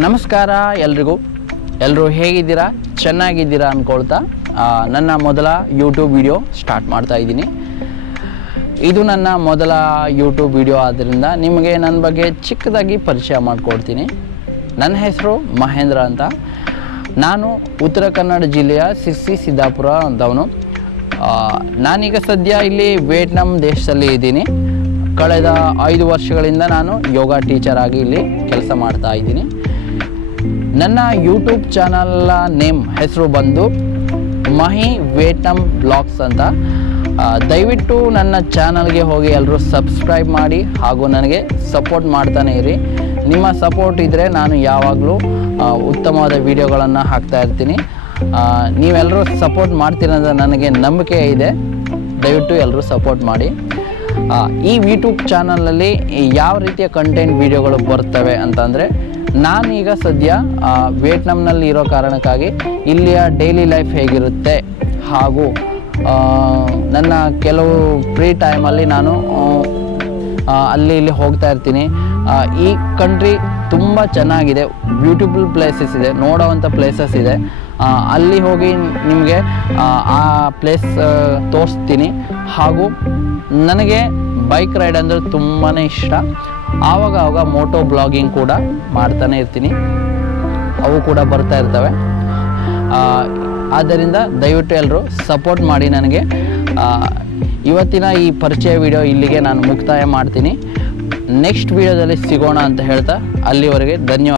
ನಮಸ್ಕಾರ ಎಲ್ರಿಗೂ. ಎಲ್ಲರೂ ಹೇಗಿದ್ದೀರಾ? ಚೆನ್ನಾಗಿದ್ದೀರಾ ಅಂದ್ಕೊಳ್ತಾ ನನ್ನ ಮೊದಲ ಯೂಟ್ಯೂಬ್ ವಿಡಿಯೋ ಸ್ಟಾರ್ಟ್ ಮಾಡ್ತಾ ಇದ್ದೀನಿ. ಇದು ನನ್ನ ಮೊದಲ ಯೂಟ್ಯೂಬ್ ವಿಡಿಯೋ ಆದ್ದರಿಂದ ನಿಮಗೆ ನನ್ನ ಬಗ್ಗೆ ಚಿಕ್ಕದಾಗಿ ಪರಿಚಯ ಮಾಡಿಕೊಡ್ತೀನಿ. ನನ್ನ ಹೆಸರು ಮಹೇಂದ್ರ ಅಂತ. ನಾನು ಉತ್ತರ ಕನ್ನಡ ಜಿಲ್ಲೆಯ ಸಿರ್ಸಿ ಸಿದ್ದಾಪುರ ಅಂತವನು. ನಾನೀಗ ಸದ್ಯ ಇಲ್ಲಿ ವಿಯೆಟ್ನಾಂ ದೇಶದಲ್ಲಿ ಇದ್ದೀನಿ. ಕಳೆದ ಐದು ವರ್ಷಗಳಿಂದ ನಾನು ಯೋಗ ಟೀಚರ್ ಆಗಿ ಇಲ್ಲಿ ಕೆಲಸ ಮಾಡ್ತಾ ಇದ್ದೀನಿ. ನನ್ನ ಯೂಟ್ಯೂಬ್ ಚಾನಲ್ ನೇಮ್ ಹೆಸರು ಬಂದು ಮಹಿ ವೇಟಮ್ ಬ್ಲಾಗ್ಸ್ ಅಂತ. ದಯವಿಟ್ಟು ನನ್ನ ಚಾನಲ್ಗೆ ಹೋಗಿ ಎಲ್ಲರೂ ಸಬ್ಸ್ಕ್ರೈಬ್ ಮಾಡಿ ಹಾಗೂ ನನಗೆ ಸಪೋರ್ಟ್ ಮಾಡ್ತಾನೆ ಇರಿ. ನಿಮ್ಮ ಸಪೋರ್ಟ್ ಇದ್ದರೆ ನಾನು ಯಾವಾಗಲೂ ಉತ್ತಮವಾದ ವಿಡಿಯೋಗಳನ್ನು ಹಾಕ್ತಾ ಇರ್ತೀನಿ. ನೀವೆಲ್ಲರೂ ಸಪೋರ್ಟ್ ಮಾಡ್ತೀರಂತ ನನಗೆ ನಂಬಿಕೆ ಇದೆ. ದಯವಿಟ್ಟು ಎಲ್ಲರೂ ಸಪೋರ್ಟ್ ಮಾಡಿ. ಈ ಯೂಟ್ಯೂಬ್ ಚಾನಲಲ್ಲಿ ಯಾವ ರೀತಿಯ ಕಂಟೆಂಟ್ ವಿಡಿಯೋಗಳು ಬರ್ತವೆ ಅಂತಂದರೆ ನಾನೀಗ ಸದ್ಯ ವಿಯೆಟ್ನಾಂನಲ್ಲಿ ಇರೋ ಕಾರಣಕ್ಕಾಗಿ ಇಲ್ಲಿಯ ಡೈಲಿ ಲೈಫ್ ಹೇಗಿರುತ್ತೆ ಹಾಗೂ ನನ್ನ ಕೆಲವು ಫ್ರೀ ಟೈಮಲ್ಲಿ ನಾನು ಅಲ್ಲಿ ಇಲ್ಲಿ ಹೋಗ್ತಾ ಇರ್ತೀನಿ. ಈ ಕಂಟ್ರಿ ತುಂಬ ಚೆನ್ನಾಗಿದೆ, ಬ್ಯೂಟಿಫುಲ್ ಪ್ಲೇಸಸ್ ಇದೆ, ನೋಡೋವಂಥ ಪ್ಲೇಸಸ್ ಇದೆ. ಅಲ್ಲಿ ಹೋಗಿ ನಿಮಗೆ, ಆ ಪ್ಲೇಸ್ ತೋರಿಸ್ತೀನಿ. ಹಾಗೂ ನನಗೆ ಬೈಕ್ ರೈಡ್ ಅಂದರೆ ತುಂಬಾ ಇಷ್ಟ. ಆವಾಗ ಆವಾಗ ಮೋಟೋ ಬ್ಲಾಗಿಂಗ್ ಕೂಡ ಮಾಡ್ತಾನೆ ಇರ್ತೀನಿ. ಅವು ಕೂಡ ಬರ್ತಾ ಇರ್ತವೆ. ಆದ್ದರಿಂದ ದಯವಿಟ್ಟು ಎಲ್ಲರೂ ಸಪೋರ್ಟ್ ಮಾಡಿ ನನಗೆ. ಇವತ್ತಿನ ಈ ಪರಿಚಯ ವಿಡಿಯೋ ಇಲ್ಲಿಗೆ ನಾನು ಮುಕ್ತಾಯ ಮಾಡ್ತೀನಿ. ನೆಕ್ಸ್ಟ್ ವಿಡಿಯೋದಲ್ಲಿ ಸಿಗೋಣ ಅಂತ ಹೇಳ್ತಾ ಅಲ್ಲಿವರೆಗೆ ಧನ್ಯವಾದ.